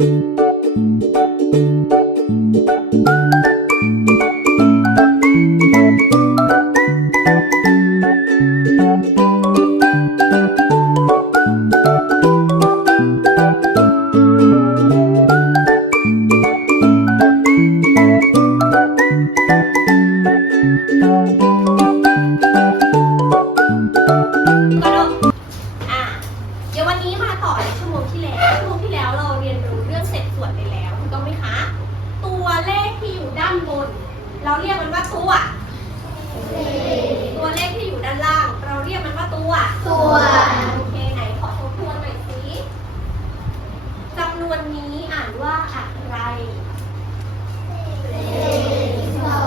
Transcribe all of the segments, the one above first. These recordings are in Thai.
ก็านบน เราเรียกมันว่าตัว ตัวเลขที่อยู่ด้านล่าง เราเรียกมันว่าตัว ตัว โอเคไหนขอทบทวนหน่อยสิจำนวนนี้อ่านว่าอะไร สอ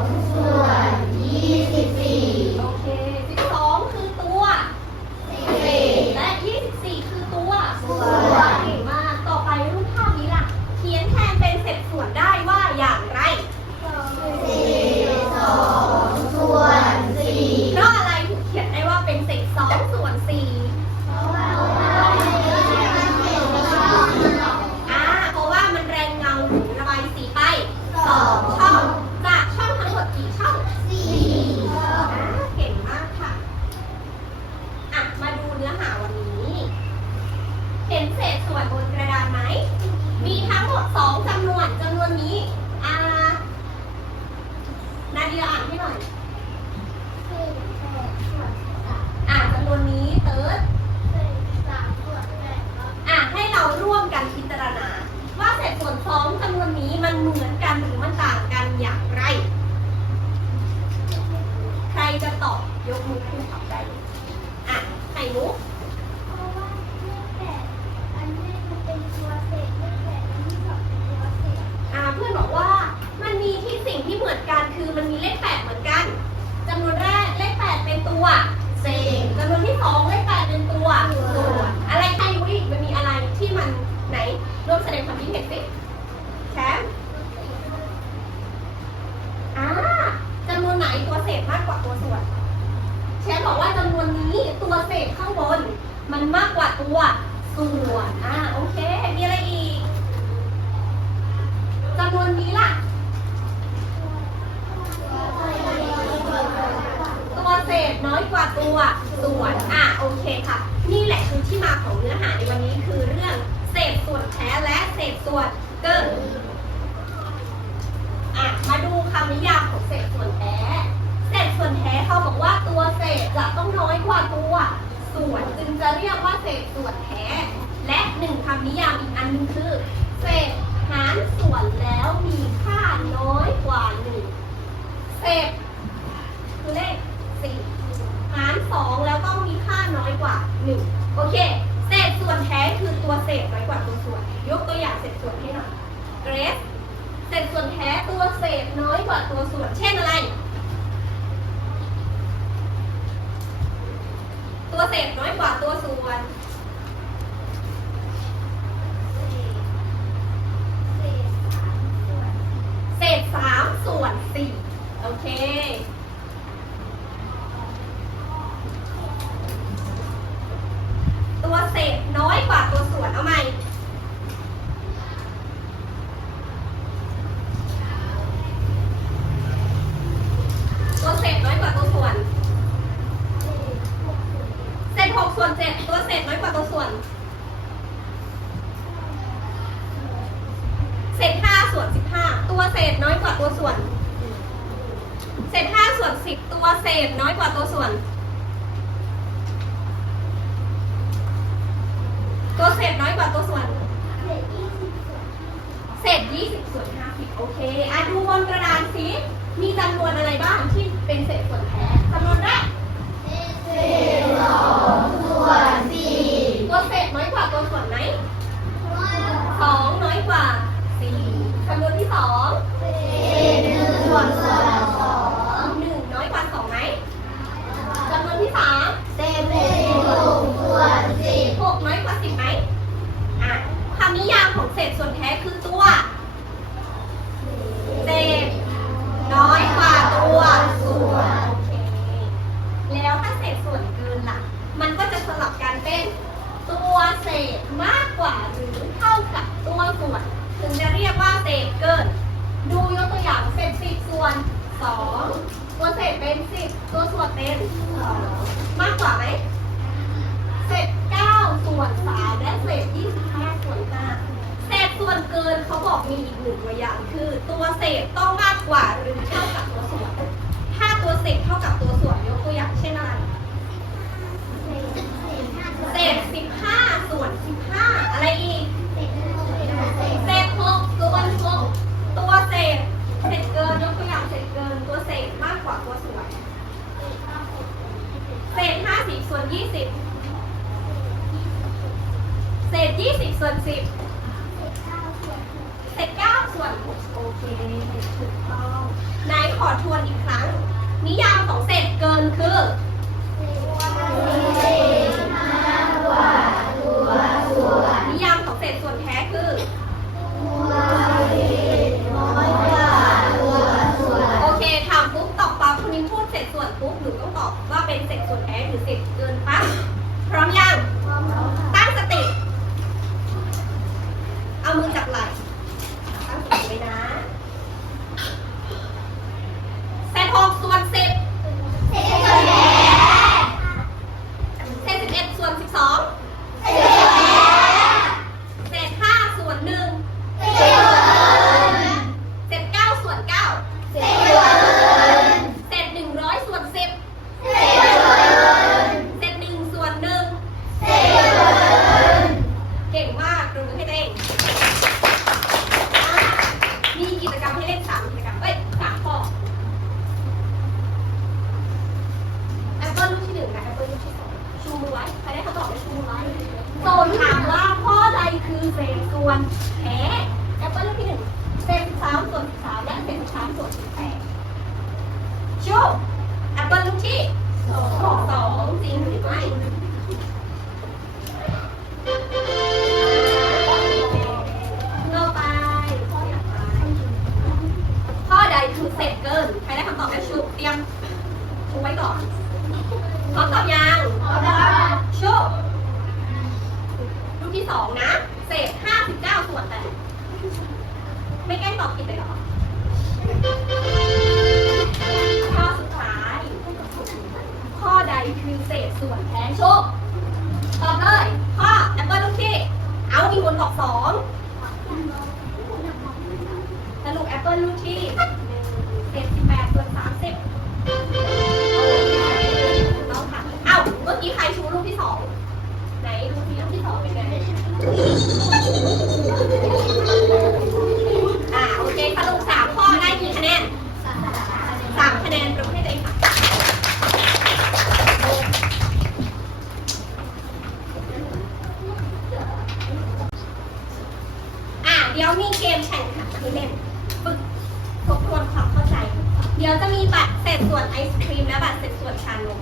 งส่วนยี่สิบสี่ โอเค 12 คือตัว และ 24 คือตัว ส่วน เก่งมาก ต่อไปรูปภาพนี้ล่ะ เขียนแทนเป็นเศษส่วนได้ว่าอย่างไร สี่สองส่วนสี่ เพราะอะไรถึงเขียนได้ว่าเป็นเศษ2ส่วน4อ่า เพราะว่ามันแรงเงาหรือระบายสีไปสองช่อง จากช่องทั้งหมดกี่ช่อง สี่ อ่าเก่งมากค่ะ อะ มาดูเนื้อหาวันนี้ เห็นเศษส่วนบนกระดานไหม มีทั้งหมดสองจำนวนจำนวนนี้ อ่า นาเดียอ่านให้หน่อย อ่านจำนวนนี้เติร์ดอะให้เราร่วมกันพิจารณา ว่าเศษส่วนสองจำนวนนี้มันเหมือนกันหรือมันต่างกันอย่างไร ใครจะตอบยกมือขึ้นตอบได้เลยอะไข่มุกอ่าเพื่อนบอกว่ามันมีที่สิ่งที่เหมือนกันคือมันมีเลขแปดเหมือนกันจำนวนแรกเลขแปดเป็นตัวเศษจำนวนที่สองเลขแปดเป็นตัวส่วนอะไรใครรู้อีกมันมีอะไรที่มัน ไหนร่วมแสดงความคิดเห็นสิแชมป์อ่าจำนวนไหนตัวเศษมากกว่าตัวส่วน แชมป์บอกว่าจำนวนนี้ตัวเศษข้างบน มันมากกว่าตัวส่วนอ่าโอเค มีอะไรอีกจำนวนนี้ล่ะตัวเศษน้อยกว่าตัวส่วน อะ โอเคค่ะ ส่วนเกินอะมาดูคำนิยามของเศษส่วนแท้ เศษส่วนแท้เขาบอกว่าตัวเศษจะต้องน้อยกว่าตัวส่วนจึงจะเรียกว่าเศษส่วนแท้ และหนึ่งคำนิยามอีกอันนึงคือ เศษหารส่วนแล้วมีค่าน้อยกว่าหนึ่งเศษคือเลขสี่หารสองแล้วต้องมีค่าน้อยกว่าหนึ่งโอเค เศษส่วนแท้คือตัวเศษน้อยกว่าตัวส่วน ยกตัวอย่างเศษส่วนให้หน่อยเกรสเศษส่วนแท้ตัวเศษน้อยกว่าตัวส่วน เช่นอะไร ตัวเศษน้อยกว่าตัวส่วนเศษสามส่วนสี่โอเค ตัวเศษน้อยกว่าตัวส่วน เอาใหม่ ตัวเศษน้อยกว่าตัวส่วน เศษหกส่วนเจ็ดตัวเศษน้อยกว่าตัวส่วน เศษห้าส่วนสิบห้าตัวเศษน้อยกว่าตัวส่วน เศษห้าส่วนสิบ ตัวเศษน้อยกว่าตัวส่วน ตัวเศษน้อยกว่าตัวส่วน เศษยี่สิบส่วนห้าสิบโอเคอะดูบนกระดานสิมีจำนวนอะไรบ้างที่เป็นเศษส่วนแท้จำนวนแรกสองส่วนสี่ตัวเศษน้อยกว่าตัวส่วนไหมสองน้อยกว่าสี่จำนวนที่สองหนึ่งส่วนามส่วนสามและเศษสามส่วนแปดชูแอปเปิลลูกที่สองสองจริงหรือไม่เราไปข้อถัดไป ข้อใดคือเศษเกิน ใครได้คำตอบแล้วชุบเตรียมชุบไว้ก่อนพร้อมตอบยังชุบรูปที่สองนะ เศษห้าสิบเก้าส่วนแปด ไม่แกล้งตอบผิดเลยเหรอ คะแนนปรบมือให้ตัวเองค่ะอะ เดี๋ยวมีเกมแข่งขันให้เล่นฝึกทบทวนความเข้าใจ เดี๋ยวจะมีบัตรเศษส่วนไอศครีมและบัตรเศษส่วนชานม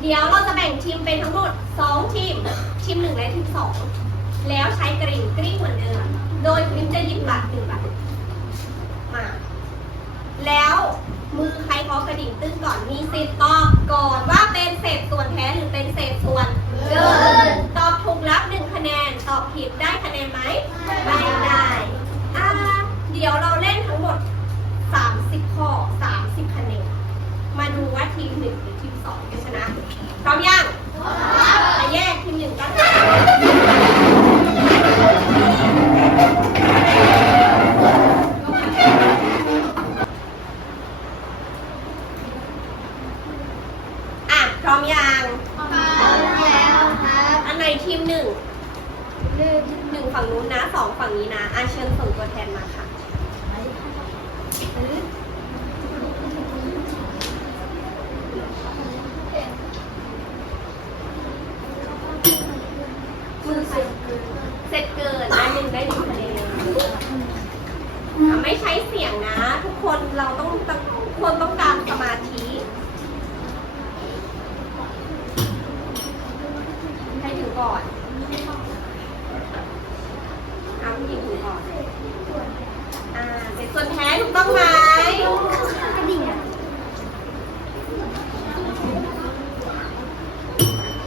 เดี๋ยวเราจะแบ่งทีมเป็นทั้งหมด 2 ทีม ทีมหนึ่งและทีมสอง แล้วใช้กริ่งกริ่งเหมือนเดิม โดยพิมจะหยิบบัตรหนึ่งบัตรมา แล้วมือใครพอกระดิ่งตึ้งก่อนมีสิทธิ์ตอบก่อนว่าเป็นเศษส่วนแท้หรือเป็นเศษส่วนเกิน ตอบถูกรับหนึ่งคะแนน ตอบผิดได้คะแนนไหม ไม่ได้อ่าเดี๋ยวเราเล่นทั้งหมด 30 ข้อ 30 คะแนน มาดูว่าทีมหนึ่งหรือทีมสองจะชนะ พร้อมยังมาแยกทีมหนึ่งกันอะ พร้อมยัง อันไหนทีมหนึ่งหนึ่ง ฝั่งนู้นนะสองฝั่งนี้นะอาเชิญส่งตัวแทนมาค่ะมือเสร็จเสร็จเกินอันหนึ่งได้หนึ่งคะแนนไม่ใช้เสียงนะ ทุกคนเราต้องทุกคนต้องการสมาธิใครถือก่อน เอาผู้หญิงถือก่อนอ่าเสร็จส่วนแท้ถูกต้องไหม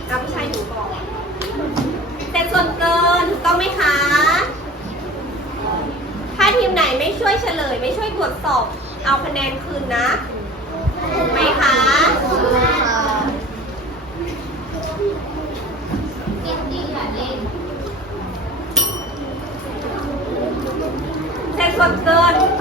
เอาผู้ชายถือก่อนเสร็จส่วนเกินถูกต้องไหมคะ ถ้าทีมไหนไม่ช่วยเฉลย ไม่ช่วยตรวจสอบ เอาคะแนนคืนนะถูกไหมคะ เ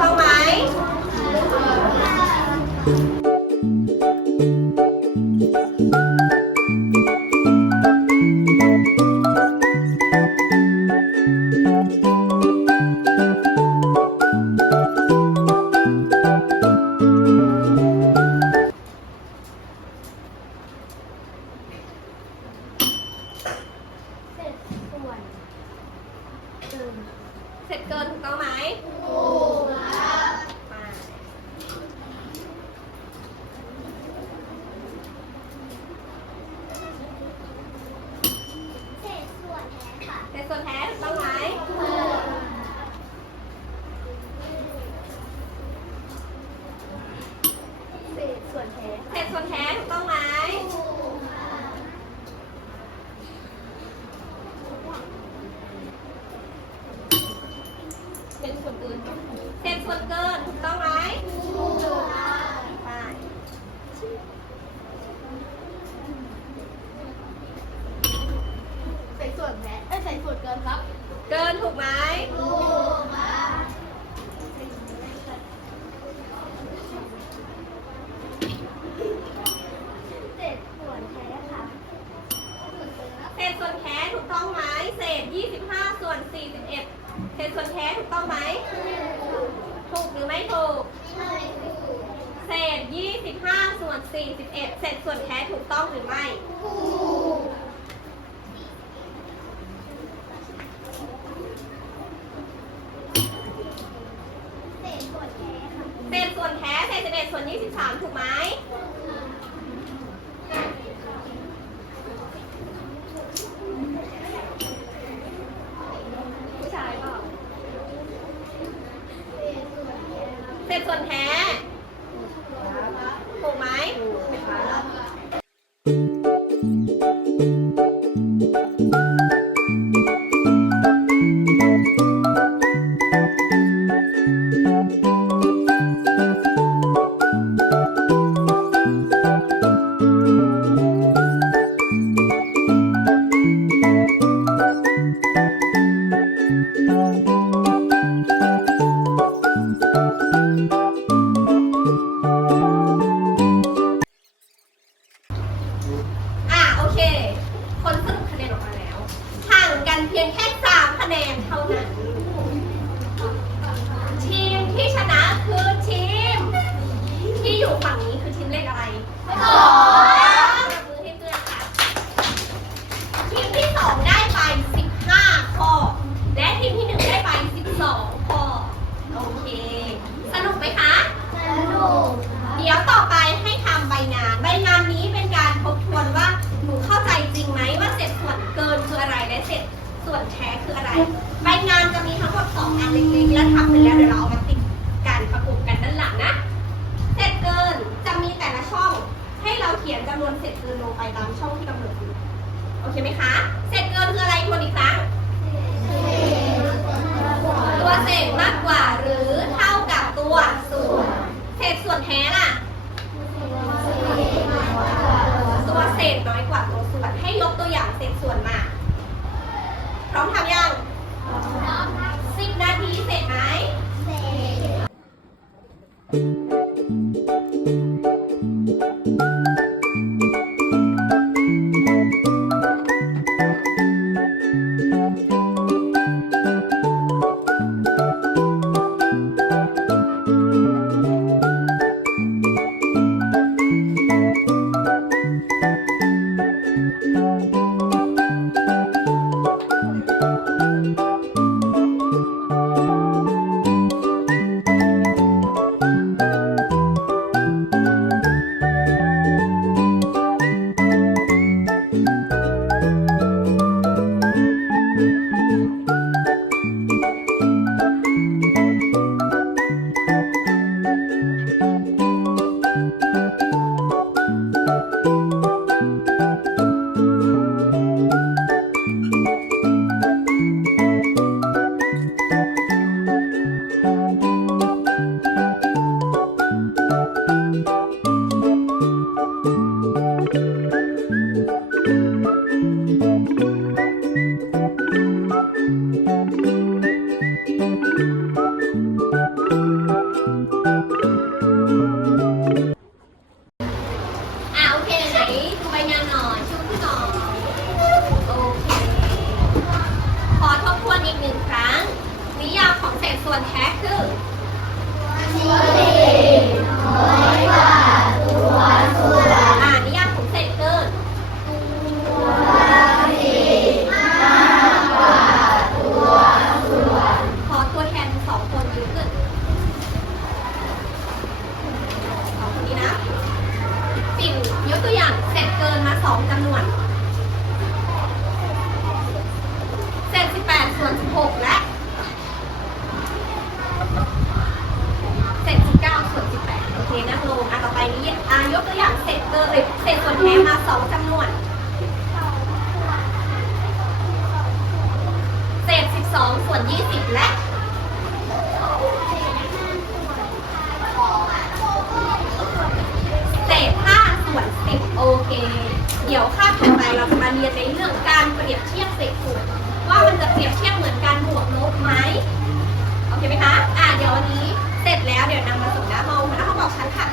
41 เสร็จส่วนแท้ถูกต้องหรือไม่ แนนเท่านั้น ทีมที่ชนะคือทีม ที่อยู่ฝั่งนี้คือทีมเลขอะไรสอง ปรบมือให้เพื่อนค่ะ ทีมที่ 2 ได้ไป 15 ข้อ และทีมที่ 1 ได้ไป 12 ข้อ โอเค สนุกไหมคะ สนุก เดี๋ยวต่อไปให้ทำใบงาน ใบงานนี้เป็นการทบทวนว่าหนูเข้าใจจริงไหมว่าเศษส่วนเกินคืออะไรและเศษส่วนแท้คืออะไร ใบงานจะมีทั้งหมดสองอันเล็กๆ แล้วทำเสร็จแล้วเดี๋ยวเราเอามาติดกันประกบกันด้านหลังนะเศษเกินจะมีแต่ละช่อง ให้เราเขียนจำนวนเศษเกินลงไปตามช่องที่กำหนดอยู่โอเคไหมคะเศษเกินคืออะไรทวนอีกครั้งตัวเศษมากกว่าหรือเท่ากับตัวส่วนเศษส่วนแท้ล่ะ ตัวเศษน้อยกว่าตัวส่วนให้ยกตัวอย่างเศษส่วนมา พร้อมทำยัง สิบนาทีเสร็จไหมเสร็จ 2ส่วน20และเศษ5ส่วน10โอเค เดี๋ยวข้าบต่อไปเราจะมาเรียนในเรื่องการเปรียบเทียบเศษส่วน ว่ามันจะเปรียบเทียบเหมือนการบวกลบไหมโอเคไหมคะ อ่าเดี๋ยววันนี้เสร็จแล้วเดี๋ยวนำมาสู่หน้าห้องหน้าห้องบอกชั้นค่ะ